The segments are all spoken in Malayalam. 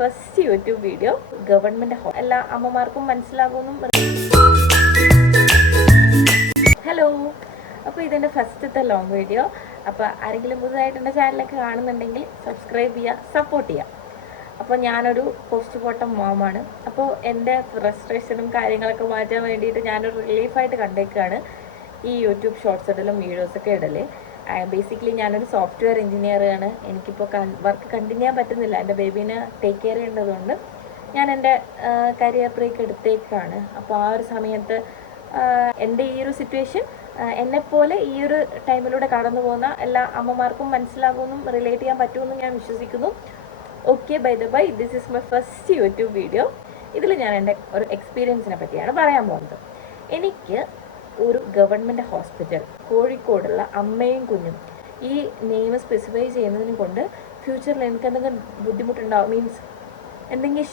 ഫസ്റ്റ് യൂട്യൂബ് വീഡിയോ ഗവൺമെന്റ് എല്ലാ അമ്മമാർക്കും മനസ്സിലാകുമെന്നും. ഹലോ, അപ്പോൾ ഇതെൻ്റെ ഫസ്റ്റത്തെ ലോങ് വീഡിയോ. അപ്പോൾ ആരെങ്കിലും പുതുതായിട്ട് എൻ്റെ ചാനലൊക്കെ കാണുന്നുണ്ടെങ്കിൽ സബ്സ്ക്രൈബ് ചെയ്യുക, സപ്പോർട്ട് ചെയ്യുക. അപ്പോൾ ഞാനൊരു പോസ്റ്റ്മോർട്ടം മോമാണ്. അപ്പോൾ എൻ്റെ ഫ്രസ്ട്രേഷനും കാര്യങ്ങളൊക്കെ മാറ്റാൻ വേണ്ടിയിട്ട് ഞാനൊരു റിലീഫായിട്ട് കണ്ടേക്കാണ് ഈ യൂട്യൂബ് ഷോർട്സ് ഇടലും വീഡിയോസൊക്കെ ഇടല്. ബേസിക്കലി ഞാനൊരു സോഫ്റ്റ്വെയർ എഞ്ചിനീയർ ആണ്. എനിക്കിപ്പോൾ വർക്ക് കണ്ടിന്യൂ ചെയ്യാൻ പറ്റുന്നില്ല. എൻ്റെ ബേബീനെ ടേക്ക് കെയർ ചെയ്യേണ്ടതുകൊണ്ട് ഞാൻ എൻ്റെ കരിയർ ബ്രേക്ക് എടുത്തേക്കാണ്. അപ്പോൾ ആ ഒരു സമയത്ത് എൻ്റെ ഈ ഒരു സിറ്റുവേഷൻ എന്നെപ്പോലെ ഈ ഒരു ടൈമിലൂടെ കടന്നു പോകുന്ന എല്ലാ അമ്മമാർക്കും മനസ്സിലാകുമെന്നും റിലേറ്റ് ചെയ്യാൻ പറ്റുമെന്നും ഞാൻ വിശ്വസിക്കുന്നു. Okay, by the by, this is my first YouTube video. ഇതിൽ ഞാൻ എൻ്റെ ഒരു എക്സ്പീരിയൻസിനെ പറ്റിയാണ് പറയാൻ പോകുന്നത്. എനിക്ക് ഒരു ഗവൺമെൻറ് ഹോസ്പിറ്റൽ കോഴിക്കോടുള്ള അമ്മയും കുഞ്ഞും ഈ നെയിം സ്പെസിഫൈ ചെയ്യുന്നതിനെ കൊണ്ട് ഫ്യൂച്ചറിൽ എനിക്ക് എന്തെങ്കിലും ബുദ്ധിമുട്ടുണ്ടാവും, മീൻസ് എന്തെങ്കിലും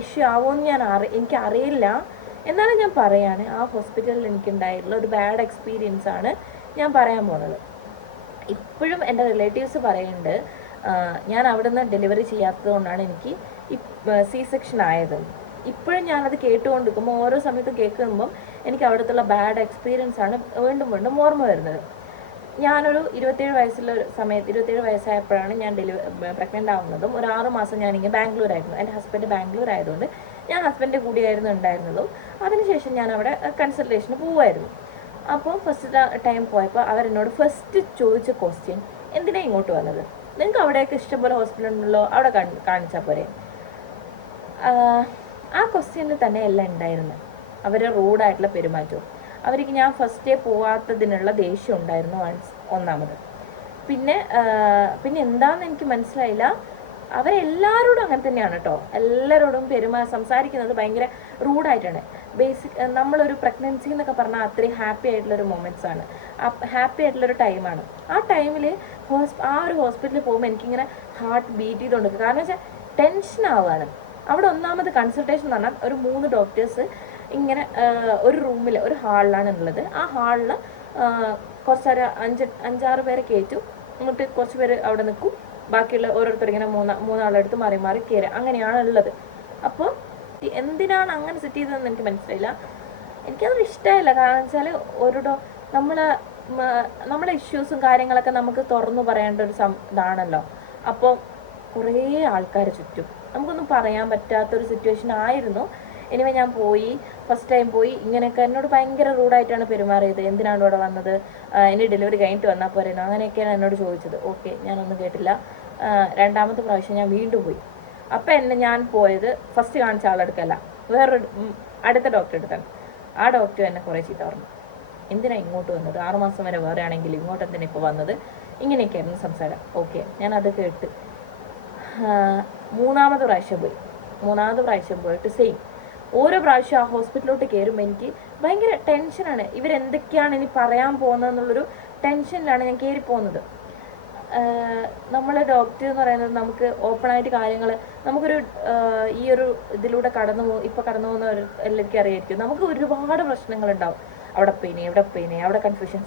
ഇഷ്യൂ ആവുമെന്ന് എനിക്ക് അറിയില്ല. എന്നാലും ഞാൻ പറയാണ്, ആ ഹോസ്പിറ്റലിൽ എനിക്കുണ്ടായിട്ടുള്ള ഒരു ബാഡ് എക്സ്പീരിയൻസ് ആണ് ഞാൻ പറയാൻ പോകുന്നത്. ഇപ്പോഴും എൻ്റെ റിലേറ്റീവ്സ് പറയുന്നുണ്ട് ഞാൻ അവിടെ നിന്ന് ഡെലിവറി ചെയ്യാത്തത് കൊണ്ടാണ് എനിക്ക് സി സെക്ഷൻ ആയത്. ഇപ്പോഴും ഞാനത് കേട്ടുകൊണ്ടിരിക്കുമ്പോൾ ഓരോ സമയത്തും കേൾക്കുമ്പം എനിക്ക് അവിടുത്തെ ബാഡ് എക്സ്പീരിയൻസ് ആണ് വീണ്ടും വീണ്ടും ഓർമ്മ വരുന്നത്. ഞാനൊരു 27 വയസ്സായപ്പോഴാണ് ഞാൻ പ്രഗ്നൻ്റ് ആവുന്നതും. ഒരു 6 മാസം ഞാനിങ്ങനെ ബാംഗ്ലൂരായിരുന്നു. എൻ്റെ ഹസ്ബൻഡ് ബാംഗ്ലൂർ ആയതുകൊണ്ട് ഞാൻ ഹസ്ബൻഡ് കൂടിയായിരുന്നു ഉണ്ടായിരുന്നതും. അതിനുശേഷം ഞാൻ അവിടെ കൺസൾട്ടേഷന് പോവുമായിരുന്നു. അപ്പോൾ ഫസ്റ്റ് ടൈം പോയപ്പോൾ അവരെന്നോട് ഫസ്റ്റ് ചോദിച്ച ക്വസ്റ്റ്യൻ, എന്തിനാണ് ഇങ്ങോട്ട് വന്നത്? നിങ്ങൾക്ക് അവിടെയൊക്കെ ഇഷ്ടംപോലെ ഹോസ്പിറ്റൽ ഉണ്ടല്ലോ, അവിടെ കാണിച്ചാൽ പോരെ? ആ ക്വസ്റ്റ്യനിൽ തന്നെ എല്ലാം ഉണ്ടായിരുന്നു. അവരെ റൂഡായിട്ടുള്ള പെരുമാറ്റവും അവർക്ക് ഞാൻ ഫസ്റ്റ് ഡേ പോവാത്തതിനുള്ള ദേഷ്യം ഉണ്ടായിരുന്നു ഒന്നാമത്. പിന്നെ എന്താണെന്ന് എനിക്ക് മനസ്സിലായില്ല. അവരെല്ലാവരോടും അങ്ങനെ തന്നെയാണ് കേട്ടോ. എല്ലാവരോടും സംസാരിക്കുന്നത് ഭയങ്കര റൂഡായിട്ടാണ്. നമ്മളൊരു പ്രഗ്നൻസി എന്നൊക്കെ പറഞ്ഞാൽ അത്രയും ഹാപ്പി ആയിട്ടുള്ളൊരു മൊമെൻറ്റ്സ് ആണ്, ഹാപ്പി ആയിട്ടുള്ളൊരു ടൈമാണ്. ആ ടൈമിൽ ആ ഒരു ഹോസ്പിറ്റലിൽ പോകുമ്പോൾ എനിക്കിങ്ങനെ ഹാർട്ട് ബീറ്റ് ചെയ്തുകൊണ്ടിരിക്കും. കാരണം വെച്ചാൽ ടെൻഷൻ ആവുകയാണ്. അവിടെ ഒന്നാമത് കൺസൾട്ടേഷൻ എന്ന് പറഞ്ഞാൽ ഒരു 3 ഡോക്ടേഴ്സ് ഇങ്ങനെ ഒരു റൂമിൽ ഒരു ഹാളിലാണ് ഉള്ളത്. ആ ഹാളിൽ കുറച്ചൊരു 5-6 പേരെ കയറ്റും. എന്നിട്ട് കുറച്ച് പേര് അവിടെ നിൽക്കും. ബാക്കിയുള്ള ഓരോരുത്തർ ഇങ്ങനെ മൂന്നാളെടുത്ത് മാറി മാറി കയറുക, അങ്ങനെയാണ് ഉള്ളത്. അപ്പോൾ എന്തിനാണ് അങ്ങനെ സെറ്റ് ചെയ്തതെന്ന് എനിക്ക് മനസ്സിലായില്ല. എനിക്കതൊരു ഇഷ്ടമായില്ല. കാരണം വെച്ചാൽ നമ്മളെ ഇഷ്യൂസും കാര്യങ്ങളൊക്കെ നമുക്ക് തുറന്നു പറയേണ്ട ഒരു ഇതാണല്ലോ. അപ്പോൾ കുറേ ആൾക്കാർ ചുറ്റും, നമുക്കൊന്നും പറയാൻ പറ്റാത്തൊരു സിറ്റുവേഷൻ ആയിരുന്നു. എനിവേ ഞാൻ ഫസ്റ്റ് ടൈം പോയി. ഇങ്ങനെയൊക്കെ എന്നോട് ഭയങ്കര റൂഡായിട്ടാണ് പെരുമാറിയത്. എന്തിനാണ് ഇവിടെ വന്നത്, ഇനി ഡെലിവറി കഴിഞ്ഞിട്ട് വന്നാൽ പോരെയോ, അങ്ങനെയൊക്കെയാണ് എന്നോട് ചോദിച്ചത്. ഓക്കെ, ഞാനൊന്നും കേട്ടില്ല. രണ്ടാമത്തെ പ്രാവശ്യം ഞാൻ വീണ്ടും പോയി. അപ്പം ഞാൻ പോയത് ഫസ്റ്റ് കാണിച്ച ആളെടുക്കല്ല, വേറൊരു അടുത്ത ഡോക്ടറെ എടുത്താണ്. ആ ഡോക്ടർ എന്നെ കുറേ ചീത്ത പറഞ്ഞു. എന്തിനാണ് ഇങ്ങോട്ട് വന്നത്? 6 മാസം വരെ വേറെ ആണെങ്കിൽ ഇങ്ങോട്ട് എന്തിനാണ് ഇപ്പോൾ വന്നത്? ഇങ്ങനെയൊക്കെയായിരുന്നു സംസാരം. ഓക്കെ, ഞാനത് കേട്ട് മൂന്നാമത്തെ പ്രാവശ്യം പോയിട്ട് സെയിം. ഓരോ പ്രാവശ്യം ആ ഹോസ്പിറ്റലിലോട്ട് കയറുമ്പോൾ എനിക്ക് ഭയങ്കര ടെൻഷനാണ്. ഇവരെന്തൊക്കെയാണ് ഇനി പറയാൻ പോകുന്നതെന്നുള്ളൊരു ടെൻഷനിലാണ് ഞാൻ കയറി പോകുന്നത്. നമ്മളെ ഡോക്ടർ എന്ന് പറയുന്നത് നമുക്ക് ഓപ്പണായിട്ട് കാര്യങ്ങൾ നമുക്കൊരു ഈ ഒരു ഇതിലൂടെ കടന്നു പോകുന്നവർ എല്ലാവർക്കും അറിയായിരിക്കും. നമുക്ക് ഒരുപാട് പ്രശ്നങ്ങളുണ്ടാവും. അവിടെ പെയിന്, അവിടെ കൺഫ്യൂഷൻ.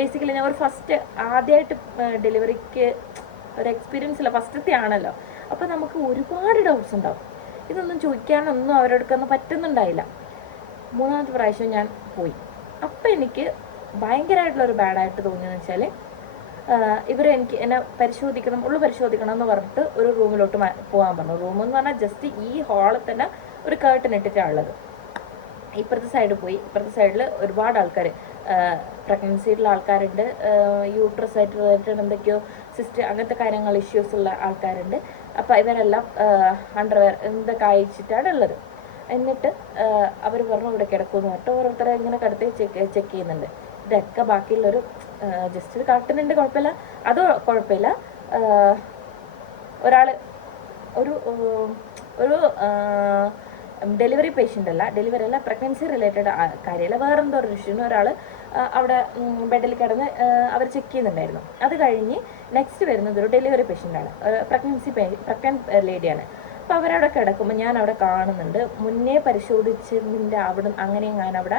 ബേസിക്കലി ഞാൻ ആദ്യമായിട്ട് ഡെലിവറിക്ക് ഒരു എക്സ്പീരിയൻസ് ഇല്ല, ഫസ്റ്റത്തെ ആണല്ലോ. അപ്പോൾ നമുക്ക് ഒരുപാട് ഡൗട്ട്സ് ഉണ്ടാവും. ഇതൊന്നും ചോദിക്കാനൊന്നും അവരോടൊക്കൊന്നും പറ്റുന്നുണ്ടായില്ല. മൂന്നാമത്തെ പ്രാവശ്യം ഞാൻ പോയി. അപ്പം എനിക്ക് ഭയങ്കരമായിട്ടുള്ളൊരു ബാഡായിട്ട് തോന്നിയെന്ന് വെച്ചാൽ എന്നെ പരിശോധിക്കണം എന്ന് പറഞ്ഞിട്ട് ഒരു റൂമിലോട്ട് പോകാൻ പറഞ്ഞു. റൂമെന്ന് പറഞ്ഞാൽ ജസ്റ്റ് ഈ ഹാളിൽ തന്നെ ഒരു കേർട്ടൻ ഇട്ടിട്ടാണ് ഉള്ളത്. ഇപ്പുറത്തെ സൈഡിൽ ഒരുപാട് ആൾക്കാർ, പ്രഗ്നൻസിയുള്ള ആൾക്കാരുണ്ട്, യൂട്രസ് ആയിട്ട് റിലേറ്റഡ് എന്തൊക്കെയോ അങ്ങനത്തെ കാര്യങ്ങൾ ഇഷ്യൂസ് ഉള്ള ആൾക്കാരുണ്ട്. അപ്പോൾ ഇവരെല്ലാം അണ്ടർവെയർ എന്തൊക്കെ അയച്ചിട്ടാണ് ഉള്ളത്. എന്നിട്ട് അവർ പറഞ്ഞു ഇവിടെ കിടക്കുമെന്ന് പറഞ്ഞിട്ട് ഓരോരുത്തരെ ഇങ്ങനെ കിടത്തി ചെക്ക് ചെയ്യുന്നുണ്ട്. ഇതൊക്കെ ബാക്കിയുള്ളൊരു ജസ്റ്റ് ഒരു കട്ടനുണ്ട്, കുഴപ്പമില്ല, അത് കുഴപ്പമില്ല. ഒരാൾ ഒരു ഡെലിവറി പേഷ്യൻ്റ് അല്ല, പ്രഗ്നൻസി റിലേറ്റഡ് കാര്യമല്ല, വേറെന്തോ ഒരു ഇഷ്യൂന് ഒരാൾ അവിടെ ബെഡിൽ കിടന്ന് അവർ ചെക്ക് ചെയ്യുന്നുണ്ടായിരുന്നു. അത് കഴിഞ്ഞ് നെക്സ്റ്റ് വരുന്നത് ഒരു ഡെലിവറി പേഷ്യൻ്റാണ്, പ്രഗ്നൻറ്റ് ലേഡിയാണ്. അപ്പോൾ അവരവിടെ കിടക്കുമ്പോൾ ഞാൻ അവിടെ കാണുന്നുണ്ട്, മുന്നേ പരിശോധിച്ചതിൻ്റെ അങ്ങനെയും ഞാൻ അവിടെ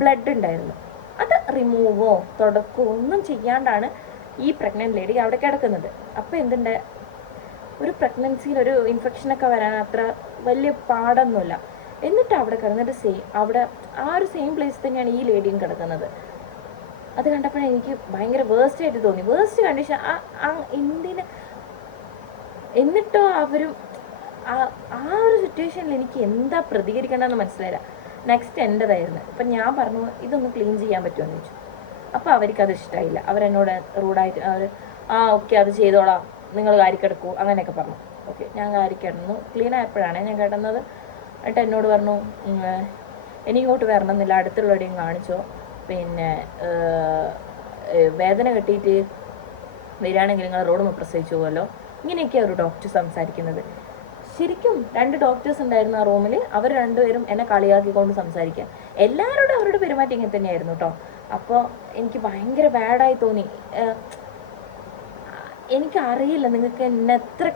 ബ്ലഡ് ഉണ്ടായിരുന്നു. അത് റിമൂവോ തുടക്കമോ ഒന്നും ചെയ്യാണ്ടാണ് ഈ പ്രഗ്നൻറ്റ് ലേഡി അവിടെ കിടക്കുന്നത്. അപ്പോൾ ഒരു പ്രഗ്നൻസിയിൽ ഒരു ഇൻഫെക്ഷനൊക്കെ വരാൻ അത്ര വലിയ പാടൊന്നുമില്ല. എന്നിട്ട് അവിടെ കിടന്നിട്ട് അവിടെ ആ ഒരു സെയിം പ്ലേസ് തന്നെയാണ് ഈ ലേഡിയും കിടക്കുന്നത്. അത് കണ്ടപ്പോഴേ എനിക്ക് ഭയങ്കര വേസ്റ്റ് ആയിട്ട് തോന്നി. വേസ്റ്റ് കണ്ടീഷൻ എന്തിന്. എന്നിട്ടോ അവരും ആ ഒരു സിറ്റുവേഷനിൽ എനിക്ക് എന്താ പ്രതികരിക്കേണ്ടതെന്ന് മനസ്സിലായില്ല. നെക്സ്റ്റ് എൻ്റെതായിരുന്നു. അപ്പം ഞാൻ പറഞ്ഞു ഇതൊന്ന് ക്ലീൻ ചെയ്യാൻ പറ്റുമെന്ന് ചോദിച്ചു. അപ്പോൾ അവർക്കത് ഇഷ്ടമായില്ല. അവരെന്നോട് റൂഡായിട്ട് ഓക്കെ അത് ചെയ്തോളാം, നിങ്ങൾ കാരിക്കിടക്കൂ അങ്ങനെയൊക്കെ പറഞ്ഞു. ഓക്കെ, ഞാൻ കാരിക്കിടന്നു. ക്ലീൻ ആയപ്പോഴാണ് ഞാൻ കിടന്നത്. എന്നിട്ട് എന്നോട് പറഞ്ഞു എനിക്കോട്ട് വരണമെന്നില്ല, അടുത്തുള്ളവരെയും കാണിച്ചോ, പിന്നെ വേദന കെട്ടിയിട്ട് വരികയാണെങ്കിൽ നിങ്ങൾ റോഡ് പ്രസവിച്ചു പോകുമല്ലോ. ഇങ്ങനെയൊക്കെയാണ് ഒരു ഡോക്ടർ സംസാരിക്കുന്നത്. ശരിക്കും 2 ഡോക്ടേഴ്സ് ഉണ്ടായിരുന്നു ആ റൂമിൽ. അവർ രണ്ടുപേരും എന്നെ കളിയാക്കിക്കൊണ്ട് സംസാരിക്കുക. എല്ലാവരോടും അവരുടെ പെരുമാറ്റം ഇങ്ങനെ തന്നെയായിരുന്നു കേട്ടോ. അപ്പോൾ എനിക്ക് ഭയങ്കര ബാഡായി തോന്നി. എനിക്കറിയില്ല നിങ്ങൾക്ക് എന്നെ എത്ര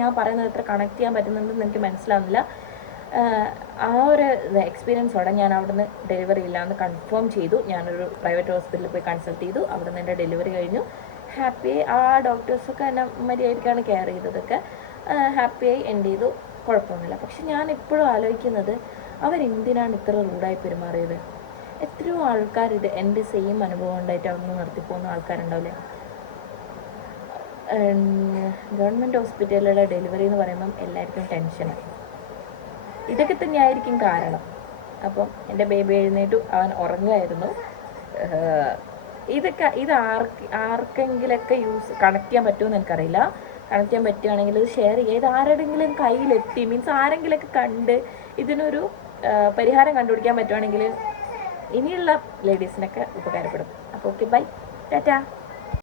ഞാൻ പറയുന്നത് എത്ര കണക്ട് ചെയ്യാൻ പറ്റുന്നുണ്ടെന്ന് എനിക്ക് മനസ്സിലാവുന്നില്ല. ആ ഒരു എക്സ്പീരിയൻസോടെ ഞാൻ അവിടുന്ന് ഡെലിവറി ഇല്ലാന്ന് കൺഫേം ചെയ്തു. ഞാനൊരു പ്രൈവറ്റ് ഹോസ്പിറ്റലിൽ പോയി കൺസൾട്ട് ചെയ്തു. അവിടുന്ന് എൻ്റെ ഡെലിവറി കഴിഞ്ഞു. ഹാപ്പിയായി. ആ ഡോക്ടേഴ്സൊക്കെ എന്നെ മര്യാദയ്ക്കാണ് കെയർ ചെയ്തതൊക്കെ. ഹാപ്പിയായി എൻഡ് ചെയ്തു, കുഴപ്പമൊന്നുമില്ല. പക്ഷെ ഞാൻ എപ്പോഴും ആലോചിക്കുന്നത് അവരെന്തിനാണ് ഇത്ര റൂഡായി പെരുമാറിയത്. എത്രയോ ആൾക്കാർ ഇത് എൻ്റെ സെയിം അനുഭവം ഉണ്ടായിട്ട് അവിടെ നിർത്തിപ്പോകുന്ന ആൾക്കാരുണ്ടാവില്ലേ. ഗവൺമെൻറ് ഹോസ്പിറ്റലിലെ ഡെലിവറി എന്ന് പറയുമ്പം എല്ലാവർക്കും ടെൻഷനാണ്. ഇതൊക്കെ തന്നെയായിരിക്കും കാരണം. അപ്പം എൻ്റെ ബേബി എഴുന്നേറ്റു, അവൻ ഉറങ്ങുമായിരുന്നു. ഇത് ആർക്കെങ്കിലൊക്കെ കണക്ട് ചെയ്യാൻ പറ്റുമെന്ന് എനിക്കറിയില്ല. കണക്ട് ചെയ്യാൻ പറ്റുകയാണെങ്കിൽ ഇത് ഷെയർ ചെയ്യുക. ഇത് ആരുടെങ്കിലും കയ്യിലെത്തി, മീൻസ് ആരെങ്കിലൊക്കെ കണ്ട് ഇതിനൊരു പരിഹാരം കണ്ടുപിടിക്കാൻ പറ്റുവാണെങ്കിൽ ഇനിയുള്ള ലേഡീസിനൊക്കെ ഉപകാരപ്പെടും. അപ്പോൾ ഓക്കെ, ബൈ, ടാറ്റാ.